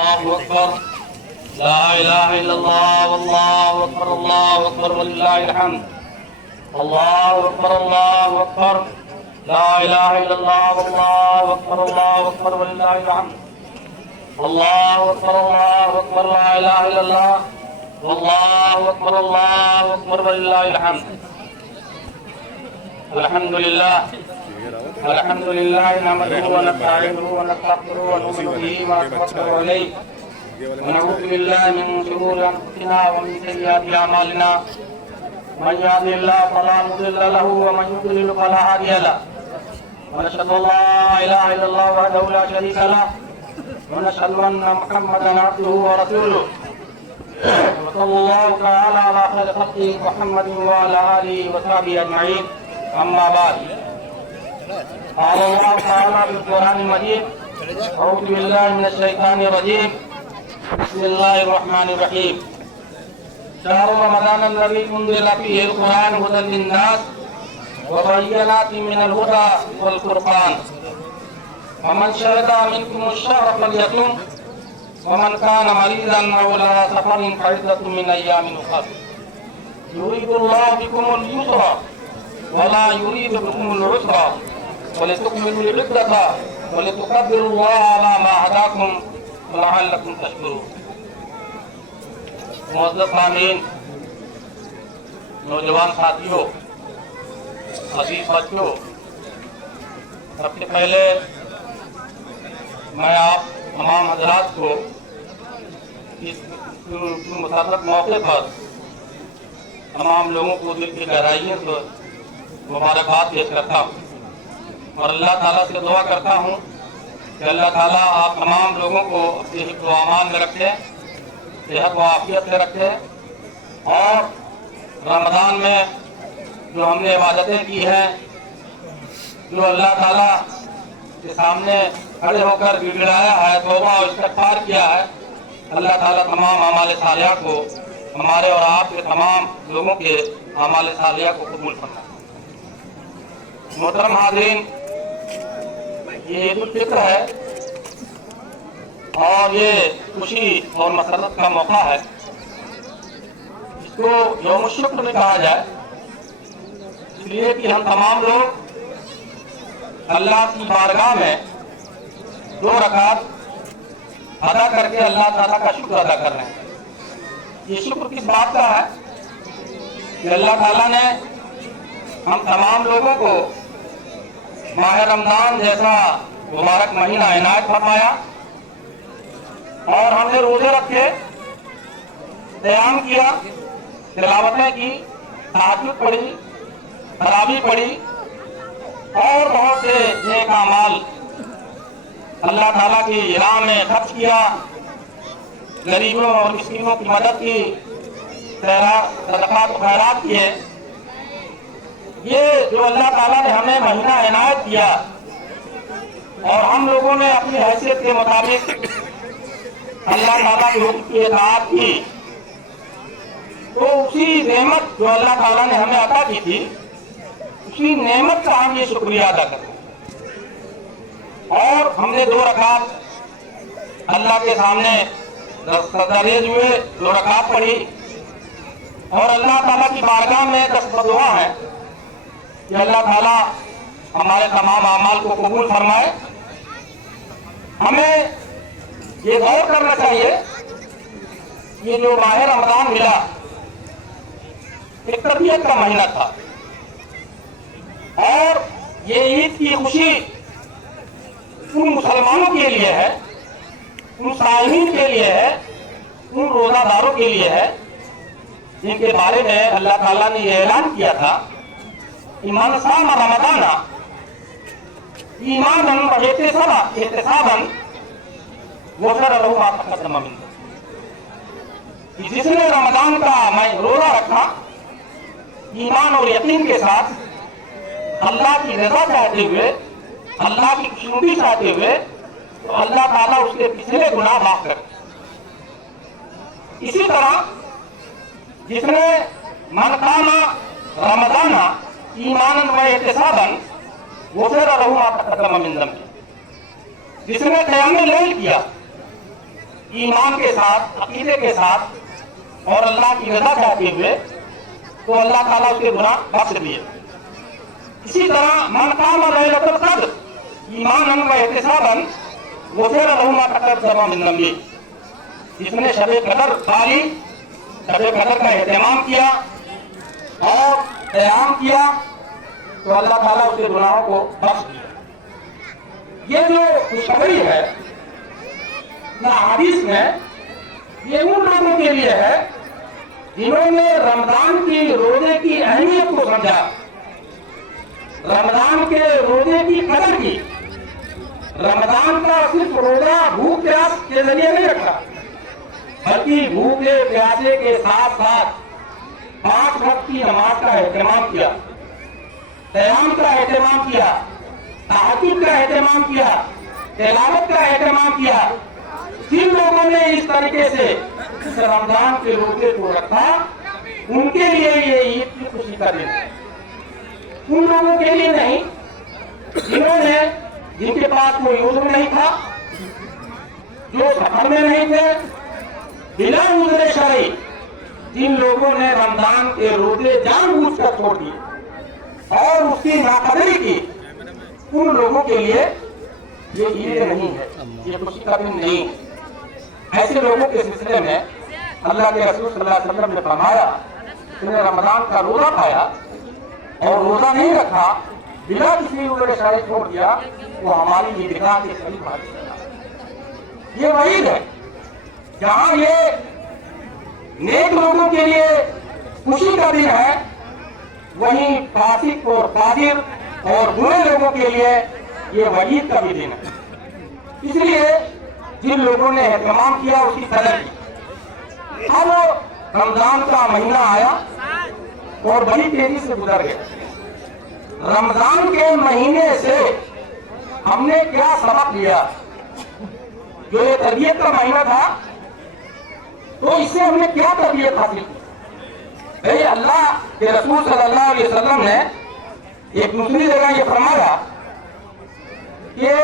الله أكبر لا إله إلا الله والله أكبر الله أكبر ولله الحمد الله أكبر الله أكبر لا إله إلا الله والله أكبر الله أكبر ولله الحمد الله أكبر الله أكبر لا إله إلا الله والله أكبر الله أكبر ولله الحمد الحمد لله الحمد لله نحمده ونستعينه ونستغفره ونؤمن به ونتوكل عليه ونعوذ بالله من شرور أنفسنا ومن سيئات أعمالنا من يهده الله فلا مضل له ومن يضلل فلا هادي له ونشهد أن لا إله إلا الله وحده لا شريك له ونشهد أن محمدا عبده ورسوله وصلى الله تعالى على خير خلقه محمد وعلى آله وصحبه أجمعين أما بعد قال الله تعالى في القرآن المجيد أعوذ بالله من الشيطان الرجيم بسم الله الرحمن الرحيم شهر رمضان الذي أنزل فيه القرآن هدى للناس وبينات من الهدى والفرقان ومن شهد منكم الشهر فليصم ومن كان مريضا أو على سفر فعدة من أيام أخر يريد الله بكم اليسر ولا يريد بكم العسر ولتكملوا العدة ولتكبروا الله على ما هداكم ولعلكم تشكرون معزز سامعین، نوجوان ساتھیوں، عزیز بچوں، سب سے پہلے میں آپ تمام حضرات کو اس مسرت موقع پر تمام لوگوں کو دل کی گہرائیوں سے مبارکباد پیش کرتا ہوں اور اللہ تعالیٰ سے دعا کرتا ہوں کہ اللہ تعالیٰ آپ تمام لوگوں کو اپنے حفظ و امان میں رکھے، صحت و عافیت سے رکھے، اور رمضان میں جو ہم نے عبادتیں کی ہیں، جو اللہ تعالیٰ کے سامنے کھڑے ہو کر گڑگڑایا ہے، توبہ اور استغفار کیا ہے، اللہ تعالیٰ تمام اعمال صالحہ کو ہمارے اور آپ کے تمام لوگوں کے اعمال صالحہ کو قبول فرمائے۔ محترم حاضرین، یہ عید الفطر ہے اور یہ خوشی اور مسرت کا موقع ہے۔ اس کو یوم الشکر میں کہا جائے، اس لیے کہ ہم تمام لوگ اللہ کی بارگاہ میں 2 رکعت ادا کر کے اللہ تعالیٰ کا شکر ادا کر رہے ہیں۔ یہ شکر کس بات کا ہے کہ اللہ تعالیٰ نے ہم تمام لوگوں کو ماہ رمضان جیسا مبارک مہینہ عنایت فرمایا اور ہم نے روزے رکھے، قیام کیا، تلاوتیں کی، تہجد پڑھی، تراویح پڑھی اور بہت سے نیک اعمال اللہ تعالیٰ کی راہ میں خرچ کیا، غریبوں اور مسکینوں کی مدد کی، صدقات و خیرات کیے۔ یہ جو اللہ تعالیٰ نے ہمیں مہینہ عنایت کیا اور ہم لوگوں نے اپنی حیثیت کے مطابق اللہ تعالیٰ کی حکم کی اطاعت کی، تو اسی نعمت جو اللہ تعالیٰ نے ہمیں عطا کی تھی، اسی نعمت کا ہم یہ شکریہ ادا کرتے ہیں۔ اور ہم نے 2 رکعت اللہ کے سامنے دستاویز ہوئے، 2 رکعت پڑھی اور اللہ تعالیٰ کی بارگاہ میں دست دعا ہے کہ اللہ تعالیٰ ہمارے تمام اعمال کو قبول فرمائے۔ ہمیں یہ غور کرنا چاہیے، یہ جو ماہ رمضان ملا ایک تربیت کا مہینہ تھا، اور یہ عید کی خوشی ان مسلمانوں کے لیے ہے، ان صائمین کے لیے ہے، ان روزہ داروں کے لیے ہے جن کے بارے میں اللہ تعالیٰ نے یہ اعلان کیا تھا، من صام رمضان ایمانا واحتسابا غفر له ما تقدم من ذنبه، جس نے رمضان کا روزہ رکھا ایمان اور یقین کے ساتھ، اللہ کی رضا چاہتے ہوئے، اللہ کی خوشنودی چاہتے ہوئے، تو اللہ تعالیٰ اس کے پچھلے گناہ معاف کرتے۔ اسی طرح جس نے من قام رمضان ایمانا واحتسابا غفر له ما تقدم من ذنبه، جس نے قیام لیل کیا ایمان کے ساتھ، عقیدے کے ساتھ اور اللہ کی رضا چاہتے ہوئے تو اللہ تعالیٰ اس کے گناہ بخش دیے۔ اسی طرح من قام لیلۃ القدر ایمانا و احتسابا غفر لہ ما تقدم من ذنبہ، جس نے شب قدر پالی، شب قدر کا اہتمام کیا اور قیام کیا تو اللہ تعالیٰ اس کے گناہوں کو بخش دیا۔ یہ جو خوشخبری ہے حدیث میں، یہ ان لوگوں کے لیے ہے جنہوں نے رمضان کی روزے کی اہمیت کو سمجھا، رمضان کے روزے کی قدر کی، رمضان کا صرف روزہ بھوک پیاس کے ذریعے نہیں رکھا، بلکہ بھوکے پیاسے کے ساتھ ساتھ 5 وقت کی نماز کا اہتمام کیا، قیام کا اہتمام کیا، تہجد کا اہتمام کیا، تلاوت کا اہتمام کیا۔ جن لوگوں نے اس طریقے سے اس رمضان کے روزے کو رکھا، ان کے لیے یہ عید کی خوشی کا دن ہے۔ ان لوگوں کے لیے نہیں جن کے پاس کوئی عذر نہیں تھا، جو سفر میں نہیں تھے، بلا عذر شرعی جن لوگوں نے رمضان کے روزے جان بوجھ کر چھوڑ دیے اور اس کی ناقدری کی، ان لوگوں کے لیے یہ عید نہیں ہے، یہ خوشی کا دن نہیں ہے۔ ایسے لوگوں کے سلسلے میں اللہ کے رسول صلی اللہ علیہ وسلم نے فرمایا کہ نے رمضان کا روزہ کھایا اور روزہ نہیں رکھا، بلا کسی عذر شرعی چھوڑ دیا، وہ ہماری عیدگاہ کے قریب آ گیا۔ یہ وعید ہے۔ جہاں یہ نیک لوگوں کے لیے خوشی کا دن ہے، وہیں فاسق اور فاجر اور برے لوگوں کے لیے یہ وعید کا بھی دن ہے۔ اس لیے جن لوگوں نے اہتمام کیا اس کی قدر کی۔ اب رمضان کا مہینہ آیا اور بڑی تیزی سے گزر گیا۔ رمضان کے مہینے سے ہم نے کیا سبق لیا؟ جو یہ تربیت کا مہینہ تھا، تو اس سے ہم نے کیا تربیت حاصل کی؟ اللہ کے رسول صلی اللہ علیہ وسلم نے ایک دوسری جگہ یہ فرمایا کہ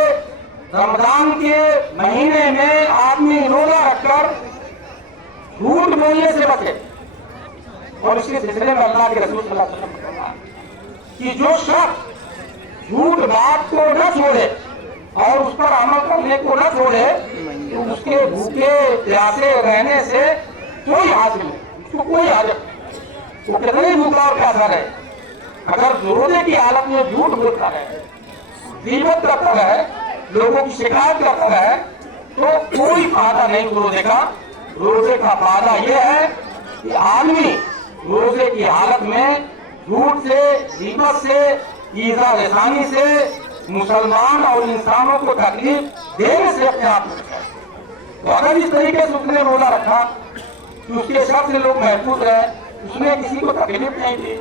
رمضان کے مہینے میں آدمی روزہ رکھ کر جھوٹ بولنے سے بچے، اور اس کے سلسلے میں اللہ کے رسول صلی اللہ علیہ وسلم نے فرمایا کہ جو شخص جھوٹ بات کو نہ چھوڑے اور اس پر عمل کرنے کو نہ چھوڑے تو اس کے بھوکے پیاسے رہنے سے کوئی حاصل نہیں، اس کو کوئی حاجت نہیں، وہ کتنے بھوکا اور پیاسا رہے، اگر روزے کی حالت میں جھوٹ بولتا رہے، غیبت کرتا رہے، لوگوں کی شکایت کرتا رہے، تو کوئی فائدہ نہیں روزے کا۔ روزے کا فائدہ یہ ہے کہ آدمی روزے کی حالت میں جھوٹ سے، غیبت سے، ایذا رسانی سے، مسلمان اور انسانوں کو تکلیف دینے سے اپنے آپ کو بچائے۔ تو اگر اس طریقے سے اس نے روزہ رکھا کہ اس کے شر سے لوگ محفوظ رہے، اس نے کسی کو تکلیف نہیں کی،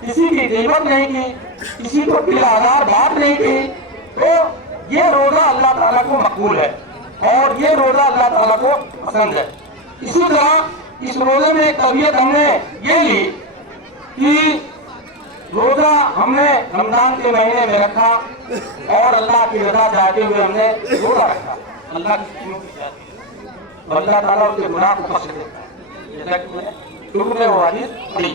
کسی کی غیبت نہیں کی، کسی کو دل آزار بات نہیں کی، تو یہ روزہ اللہ تعالیٰ کو مقبول ہے اور یہ روزہ اللہ تعالیٰ کو پسند ہے۔ اسی طرح اس روزے میں ایک تربیت ہم نے یہ لی کہ روزہ ہم نے رمضان کے مہینے میں رکھا اور اللہ کی رضا چاہتے ہوئے ہم نے روزہ رکھا، اللہ کی قیمت چاہتے ہوئے، اور اللہ تعالیٰ اس کے گناہ کو بخش دیتا ہے، جیسا کہ میں نے شروع میں وہ حدیث پڑھی۔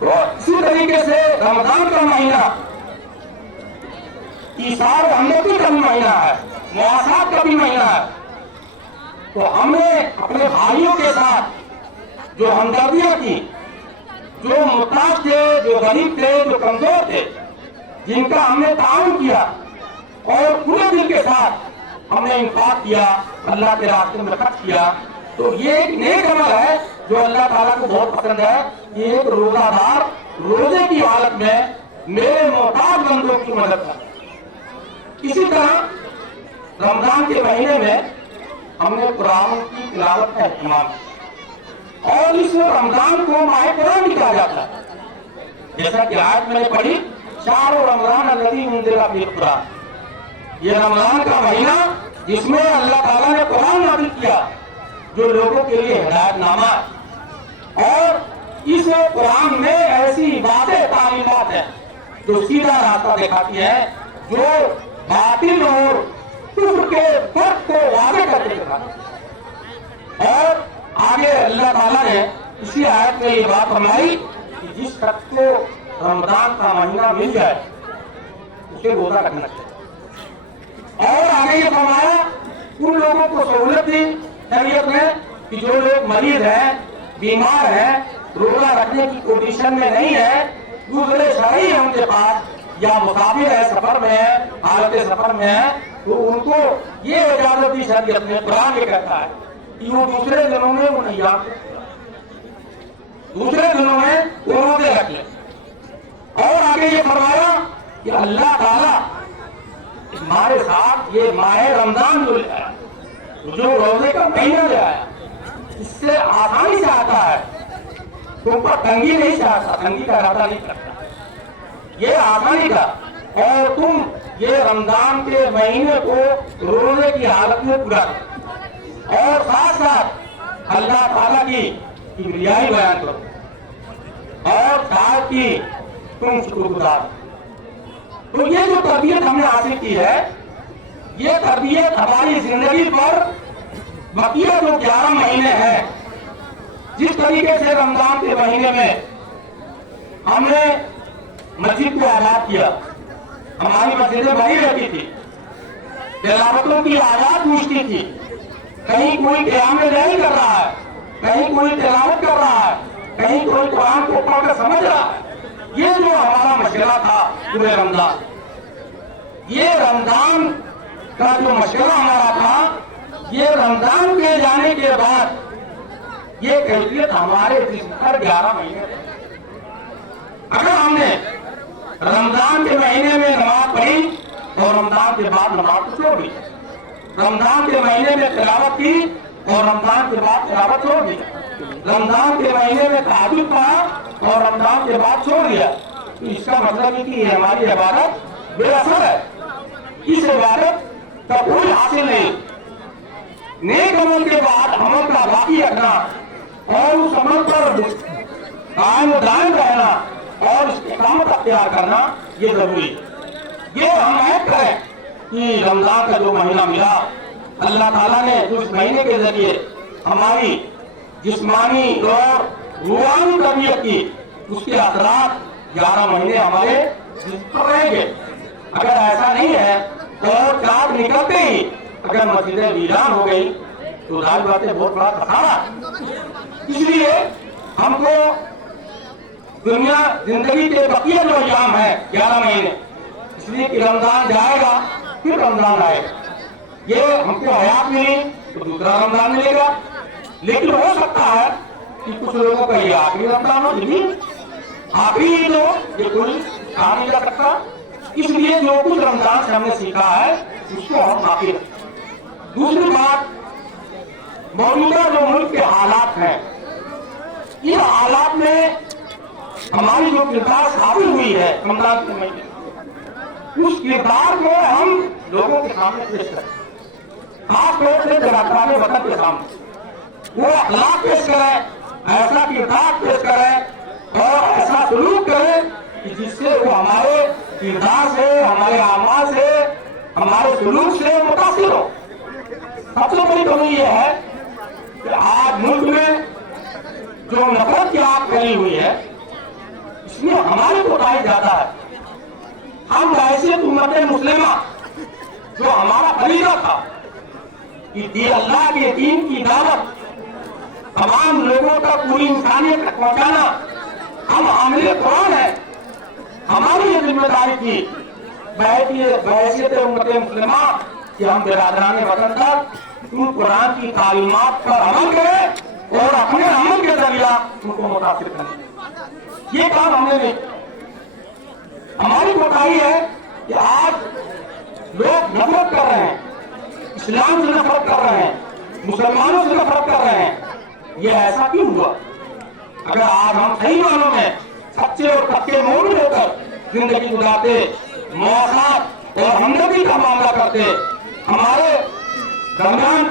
تو اسی طریقے سے رمضان کا مہینہ ایثار و ہمدردی کا بھی مہینہ ہے، مواسات کا بھی مہینہ ہے۔ تو ہم نے اپنے بھائیوں کے ساتھ جو ہمدردیاں کی، جو محتاج تھے، جو غریب تھے، جو کمزور تھے، جن کا ہم نے تعاون کیا اور پورے دل کے ساتھ ہم نے انفاق کیا، اللہ کے راستے میں خرچ کیا، تو یہ ایک نیک عمل ہے جو اللہ تعالیٰ کو بہت پسند ہے۔ یہ ایک روزہ دار روزے کی حالت میں میرے محتاج بندوں کی مدد کرتا ہے۔ اسی طرح رمضان کے مہینے میں ہم نے قرآن کی تلاوت کا اہتمام کیا، اور اس رمضان کو ماہ قرآن بھی کہا جاتا ہے، جیسا کہ آیت میں نے پڑھی، شہر رمضان الذی انزل فیہ القرآن، یہ رمضان کا مہینہ جس میں اللہ تعالیٰ نے قرآن نازل کیا، جو لوگوں کے لیے ہدایت نامہ ہے، اور اس قرآن میں ایسی واضح تعلیمات ہیں جو سیدھا راستہ دکھاتی ہے، جو باطل اور کفر کے فرق کو واضح کر کے دکھاتی ہے۔ اور آگے اللہ تعالیٰ نے اسی آیت میں یہ بات فرمائی کہ جس شخص کو رمضان کا مہینہ مل جائے اسے روزہ رکھنا چاہیے۔ اور آگے یہ فرمایا ان لوگوں کو سہولت دی شریعت میں کہ جو لوگ مریض ہیں، بیمار ہیں، روزہ رکھنے کی پوزیشن میں نہیں ہے، دوسرے شرعی ہیں ان کے پاس، یا مسافر ہے، سفر میں ہے، حالت سفر میں ہے، تو ان کو یہ اجازت دی شریعت میں، قرآن یہ کہتا ہے کہ وہ دوسرے دنوں میں وہ نہیں آتے، دوسرے دنوں میں وہ روزے رکھ لیں۔ اور آگے یہ فرمایا کہ اللہ تعالیٰ ہمارے ساتھ یہ ماہ رمضان جو روزے کا مہینہ لے آیا، اس سے آسانی سے آتا ہے، تم پر تنگی نہیں چاہتا، تنگی کا ارادہ نہیں کرتا، یہ آسانی کا، اور تم یہ رمضان کے مہینے کو روزے کی حالت میں پورا کرو، اور ساتھ ساتھ اللہ تعالیٰ کی کبریائی بیان کرو، اور ساتھ کی تم شکر گزار۔ تو یہ جو تربیت ہم نے حاصل کی ہے، یہ تربیت ہماری زندگی پر بقیہ جو 11 مہینے ہیں، جس طریقے سے رمضان کے مہینے میں ہم نے مسجد کو آباد کیا، ہماری مسجدیں بھری رہتی تھی، تلاوتوں کی آواز گونجتی تھی، کہیں کوئی قیام نہیں کر رہا ہے، کہیں کوئی تلاوت کر رہا ہے، کہیں کوئی قرآن کو پڑھ کر سمجھ رہا ہے، یہ جو ہمارا مشغلہ تھا پورے رمضان، یہ رمضان کا جو مشغلہ ہمارا تھا، یہ رمضان کے جانے کے بعد یہ کیفیت ہمارے جسم پر 11 مہینے تھے۔ اگر ہم نے رمضان کے مہینے میں نماز پڑھی اور رمضان کے بعد نماز چھوڑ دی، رمضان کے مہینے میں تلاوت کی اور رمضان کے بعد تلاوت چھوڑ دی، رمضان کے مہینے میں تہجد پڑھا اور رمضان کے بعد چھوڑ دیا، تو اس کا مطلب ہے کہ یہ ہماری عبادت بے اثر ہے، اس عبادت کا کوئی حاصل نہیں۔ نیک عمل کے بعد عمل کا باقی رکھنا اور اس عمل پر قائم و دائم رہنا اور استقامت اختیار کرنا یہ ضروری ہے۔ یہ ہم عہد کریں کہ رمضان کا جو مہینہ ملا، اللہ تعالیٰ نے اس مہینے کے ذریعے ہماری جسمانی اور روحانی تربیت کی، اس کے اثرات 11 مہینے ہمارے جسم پر رہیں گے۔ اگر ایسا نہیں ہے اور چاند نکلتے ہی اگر مسجدیں ویران ہو گئی تو ظاہر بات ہے بہت بڑا خسارہ۔ اس لیے ہم کو دنیا زندگی کے بقیہ جو ایام ہے 11 مہینے، اس لیے کہ رمضان جائے گا پھر رمضان آئے گا، یہ ہم کو حیات ملی تو دوسرا رمضان ملے گا، لیکن ہو سکتا ہے کہ کچھ لوگوں کا یہ آخری رمضان ہو، آخری عید ہو، یہ کوئی کہا نہیں جا سکتا۔ اس لیے جو کچھ رمضان سے ہم نے سیکھا ہے اس کو ہم باقی رکھیں۔ دوسری بات، موجودہ جو ملک کے حالات ہیں، ان حالات میں ہماری جو کردار ثابت ہوئی ہے رمضان کے مہینے، اس کردار کو ہم لوگوں کے سامنے پیش کریں، خاص طور سے جراثیم وطن کے سامنے وہ اخلاق پیش کریں، ایسا کردار پیش کریں اور ایسا سلوک کریں کہ جس سے وہ ہمارے کردار سے، ہمارے اعمال سے، ہمارے سلوک سے متاثر ہو۔ سب سے بڑی کمی یہ ہے کہ آج ملک میں جو نفرت کی آگ پھیلی ہوئی ہے، اس میں ہماری کوتاہی زیادہ ہے۔ ہم بحیثیت امت مسلمہ جو ہمارا فریضہ تھا کہ اللہ کے دین کی دعوت تمام لوگوں تک، پوری انسانیت تک پہنچانا، ہم حامل قرآن ہیں، ہماری یہ ذمہ داری تھی بحیثیت امت مسلمہ کہ ہم برادران وطن تک ان قرآن کی تعلیمات پر عمل کریں اور اپنے عمل کے ذریعہ ان کو متاثر کریں۔ یہ کام ہم نے نہیں، ہماری کوتاہی ہے کہ آج لوگ نفرت کر رہے ہیں، اسلام سے نفرت کر رہے ہیں، مسلمانوں سے نفرت کر رہے ہیں۔ یہ ایسا کیوں ہوا؟ اگر آج ہم صحیح معنوں میں سچے اور پکے مومن ہو کر زندگی گزارتے، مواصلات اور ہمدردی کا معاملہ کرتے، ہمارے درمیان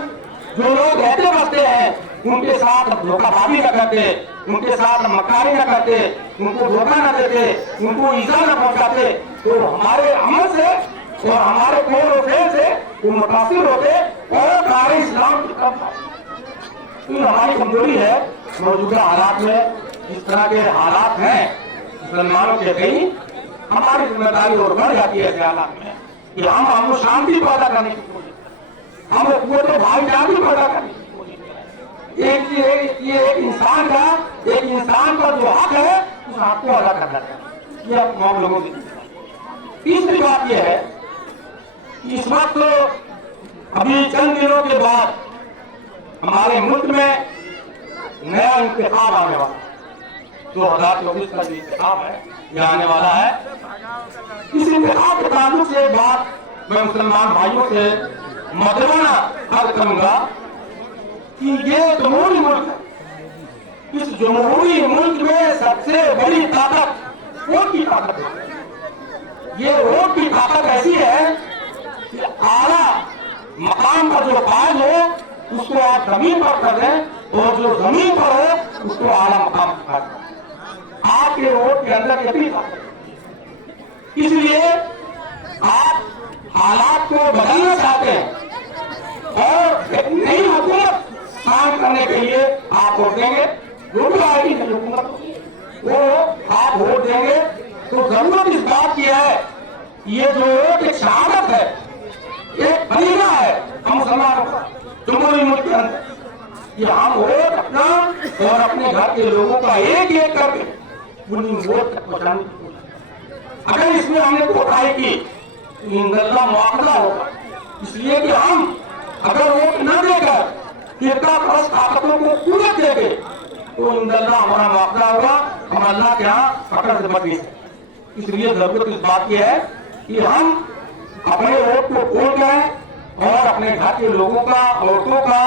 جو لوگ رہتے بستے ہیں ان کے ساتھ دھوکہ بازی نہ کرتے، ان کے ساتھ مکاری نہ کرتے، ان کو دھوکہ نہ دیتے، ان کو ایذا نہ پہنچاتے، تو ہمارے عمل سے اور ہمارے قول و فعل سے وہ متاثر ہوتے اور دار اسلام کی طرف تو ہماری کمزوری ہے موجودہ حالات میں اس طرح کے حالات ہیں مسلمانوں کے کہیں ہماری ذمہ داری اور بڑھ جاتی ہے ایسے حالات میں کہ ہم امن و شانتی پیدا کرنے کی کوشش ہم قوت بھائی چارگی پیدا کرنے کی کوشش ایک انسان کا جو حق ہے اس حق کو ادا کرنا چاہیے یہ تمام لوگوں کی تیسری بات یہ ہے کہ اس وقت ابھی چند دنوں کے بعد ہمارے ملک میں نیا انتخاب آنے والا 2024 کا جو انتخاب ہے یہ آنے والا ہے اس انتخاب کے تعلق سے ایک بات میں مسلمان بھائیوں سے مدنہ عرض کروں گا کہ یہ جمہوری ملک ہے اس جمہوری ملک میں سب سے بڑی طاقت ووٹ کی طاقت ہے یہ ووٹ کی طاقت ایسی ہے کہ اعلیٰ مقام پر جو فائز ہو اس کو آپ زمین پر کر دیں اور جو زمین پر ہو اس کو اعلیٰ مقام پر کر دیں آپ کے ووٹ کے اندر کتنی طاقت ہے اس لیے آپ حالات کو بدلنا چاہتے ہیں اور ایک نئی حکومت قائم کرنے کے لیے آپ ووٹ دیں گے جو بھی آئے گی نئی حکومت وہ آپ ووٹ دیں گے تو ضرورت اس بات کی ہے یہ جو ایک شہادت ہے ایک فریضہ ہے ہم مسلمانوں کا جمہوری ملک کے اندر یہ ہم ووٹ اپنا اور اپنے گھر کے لوگوں کا ایک کر کے پوری ووٹ تک پہنچانے کی کوشش اگر اس میں ہم نے کوتاہی کی تو انشاءاللہ مواخذہ ہوگا اس لیے کہ ہم اگر ووٹ نہ دے کر فرقہ پرست طاقتوں کو قوت دے گے تو انشاءاللہ ہمارا مواخذہ ہوگا ہم اللہ کے ہاں فقر سے بچ نہیں سکتے اس لیے ضرورت اس بات کی ہے کہ ہم اپنے ووٹ کو کھول کریں اور اپنے گھر کے لوگوں کا عورتوں کا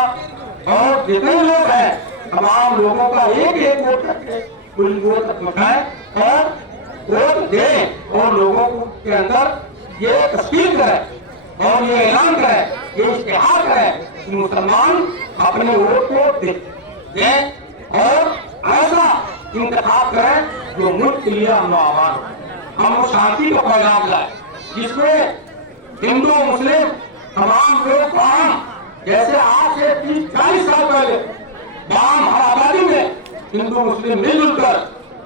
اور جتنے لوگ ہیں تمام لوگوں کا ایک ووٹ کر کے پوری ووٹ تک پہنچائیں اور ووٹ دیں اور لوگوں کے اندر یہ تشکیل کریں اور یہ اعلان کریں یہ اشتہار کریں کہ مسلمان اپنے ووٹ کو دیں اور ایسا انتخاب کریں جو ملک کے لیے امن و امان ہو ہم شانتی کا پیغام لائیں جس میں ہندو مسلم تمام لوگ باہم جیسے آج سے 30-40 سال پہلے باہم ہر آبادی میں ہندو مسلم مل جل کر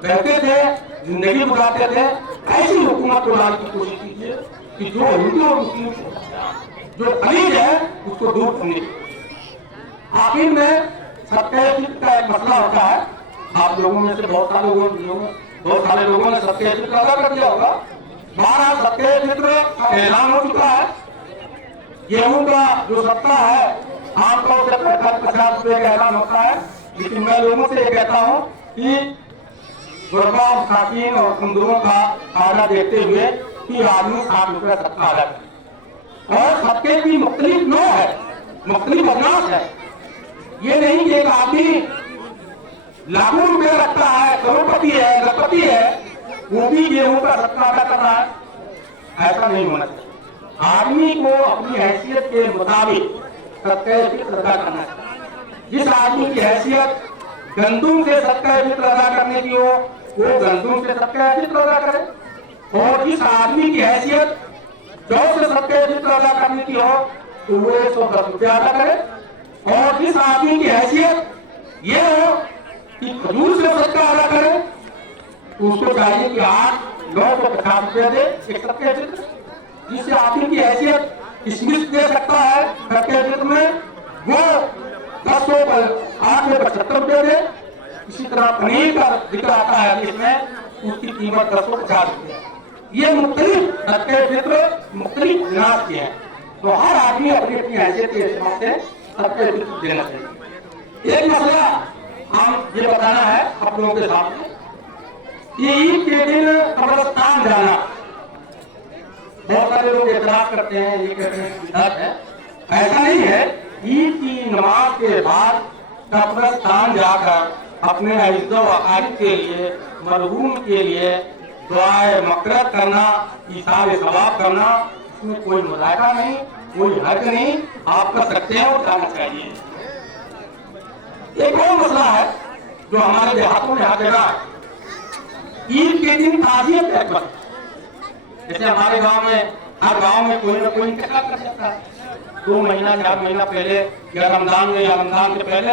رہتے تھے زندگی گزارتے تھے ایسی حکومت کو لانے کی کوشش کیجیے کہ جو ہندو اور مسلم جو خلیج ہے اس کو دور کرنے کی آخر میں ستیہ چت کا ایک مسئلہ ہوتا ہے آپ لوگوں میں سے بہت سارے لوگوں نے ستیہ چت ادا کر دیا ہوگا ہمارا ستیہ چت کا اعلان ہو چکا ہے گیہوں کا جو ستا ہے عام طور سے 50 روپے کا اعلان ہوتا ہے لیکن میں لوگوں سے یہ کہتا ہوں کہ غربا مساکین اور کمزوروں کا فائدہ دیکھتے ہوئے کہ آدمی 60 روپے ستا ادا کرے اور ستے کی مختلف نوع ہے مختلف اجناس ہے یہ نہیں کہ ایک آدمی لاکھوں روپے رکھتا ہے کروڑپتی ہے لکھپتی ہے وہ بھی گیہوں کا ستا ادا کر رہا ہے ایسا نہیں ہونا چاہیے آدمی کو اپنی حیثیت کے مطابق ستیہ فطر ادا کرنا چاہیے جس آدمی کی حیثیت گندم سے ستیہ فطر ادا کرنے کی ہو وہ گندم سے ستیہ فطر ادا کرے اور جس آدمی کی حیثیت جو سے ستیہ فطر ادا کرنے کی ہو تو وہ 110 روپے ادا کرے اور جس آدمی کی حیثیت یہ ہو کہ کھجور سے ستیہ ادا کرے تو اس کو چاہیے کہ 950 روپے دے ایک ستیہ فطر جس سے آدمی کی حیثیت کشمش دے سکتا ہے ستیہ فطر میں وہ 875 روپے دے اسی طرح پنیر کا ذکر آتا ہے جس میں اس کی قیمت 250 روپے یہ مختلف ستیہ فطر مختلف جناس کی ہیں تو ہر آدمی اپنی اپنی حیثیت کے حساب سے ستیہ فطر دینا چاہیے ایک مسئلہ ہم یہ بتانا ہے آپ لوگوں کے سامنے کہ عید کے دن قبرستان جانا بہت سارے لوگ اعتراض کرتے ہیں یہ کہتے ہیں بدعت ہے ایسا نہیں ہے عید کی نماز کے بعد قبرستان جا کر اپنے عزت و اقارب کے لیے مرحوم کے لیے دعائے مغفرت کرنا ایثار ثواب کرنا اس میں کوئی مذائقہ نہیں کوئی حرج نہیں آپ کر سکتے ہیں اور جانا چاہیے ایک اور مسئلہ ہے جو ہمارے دیہاتوں میں ہر جگہ ہے عید کے دن تعزیت اکبر جیسے ہمارے گاؤں میں ہر گاؤں میں کوئی نہ کوئی انتخاب کر سکتا ہے 2 مہینہ 4 مہینہ پہلے یا رمضان میں یا رمضان سے پہلے